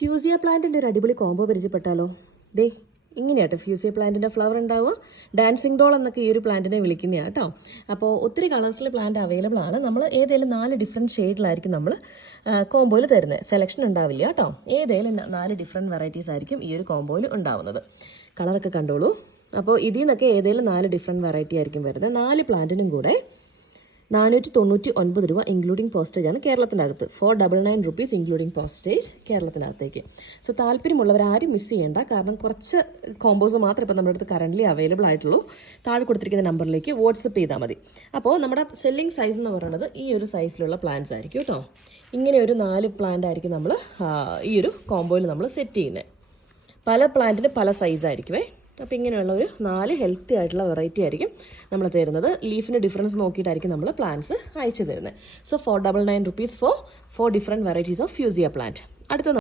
Fuchsia പ്ലാന്റിൻ്റെ ഒരു അടിപൊളി കോംബോ പരിചയപ്പെട്ടാലോ? ദേ ഇങ്ങനെയാട്ടോ ഫ്യൂസിയ പ്ലാന്റിൻ്റെ ഫ്ലവർ ഉണ്ടാവുക. ഡാൻസിങ് ഡോൾ എന്നൊക്കെ ഈ ഒരു പ്ലാന്റിനെ വിളിക്കുന്നതാണ് കേട്ടോ. അപ്പോൾ ഒത്തിരി കളേഴ്സിൽ പ്ലാന്റ് അവൈലബിൾ ആണ്. നമ്മൾ ഏതെങ്കിലും 4 ഡിഫറെൻറ്റ് ഷെയ്ഡിലായിരിക്കും നമ്മൾ കോംബോയിൽ തരുന്നത്. സെലക്ഷൻ ഉണ്ടാവില്ല കേട്ടോ. ഏതെങ്കിലും 4 ഡിഫറെൻറ്റ് വെറൈറ്റീസ് ആയിരിക്കും ഈ ഒരു കോംബോയിൽ ഉണ്ടാവുന്നത്. കളറൊക്കെ കണ്ടോളൂ. അപ്പോൾ ഇതിൽ നിന്നൊക്കെ ഏതെങ്കിലും 4 ഡിഫറെൻറ്റ് വെറൈറ്റി ആയിരിക്കും വരുന്നത്. 4 പ്ലാന്റിനും കൂടെ 499 രൂപ ഇൻക്ലൂഡിങ് പോസ്റ്റേജ് ആണ് കേരളത്തിനകത്ത്. 499 റുപ്പീസ് ഇൻക്ലൂഡിങ് പോസ്റ്റേജ് കേരളത്തിനകത്തേക്ക്. സോ താല്പര്യമുള്ളവർ ആരും മിസ് ചെയ്യേണ്ട. കാരണം കുറച്ച് കോമ്പോസ് മാത്രമേ ഇപ്പോൾ നമ്മുടെ അടുത്ത് കറൻ്റ്ലി അവൈലബിൾ ആയിട്ടുള്ളൂ. താഴെ കൊടുത്തിരിക്കുന്ന നമ്പറിലേക്ക് വാട്സപ്പ് ചെയ്താൽ മതി. അപ്പോൾ നമ്മുടെ സെല്ലിംഗ് സൈസ് എന്ന് പറയുന്നത് ഈ ഒരു സൈസിലുള്ള പ്ലാന്റ്സ് ആയിരിക്കും കേട്ടോ. ഇങ്ങനെ ഒരു 4 പ്ലാന്റ് ആയിരിക്കും നമ്മൾ ഈ ഒരു കോമ്പോയിൽ നമ്മൾ സെറ്റ് ചെയ്യുന്നത്. പല പ്ലാന്റിന് പല സൈസായിരിക്കുമേ. അപ്പോൾ ഇങ്ങനെയുള്ള ഒരു 4 ഹെൽത്തി ആയിട്ടുള്ള വെറൈറ്റി ആയിരിക്കും നമ്മൾ തരുന്നത്. ലീഫിന് ഡിഫറൻസ് നോക്കിയിട്ടായിരിക്കും നമ്മൾ പ്ലാന്റ്സ് അയച്ചു തരുന്നത്. So 499 rupees for 4 different varieties of fuchsia plant. അടുത്ത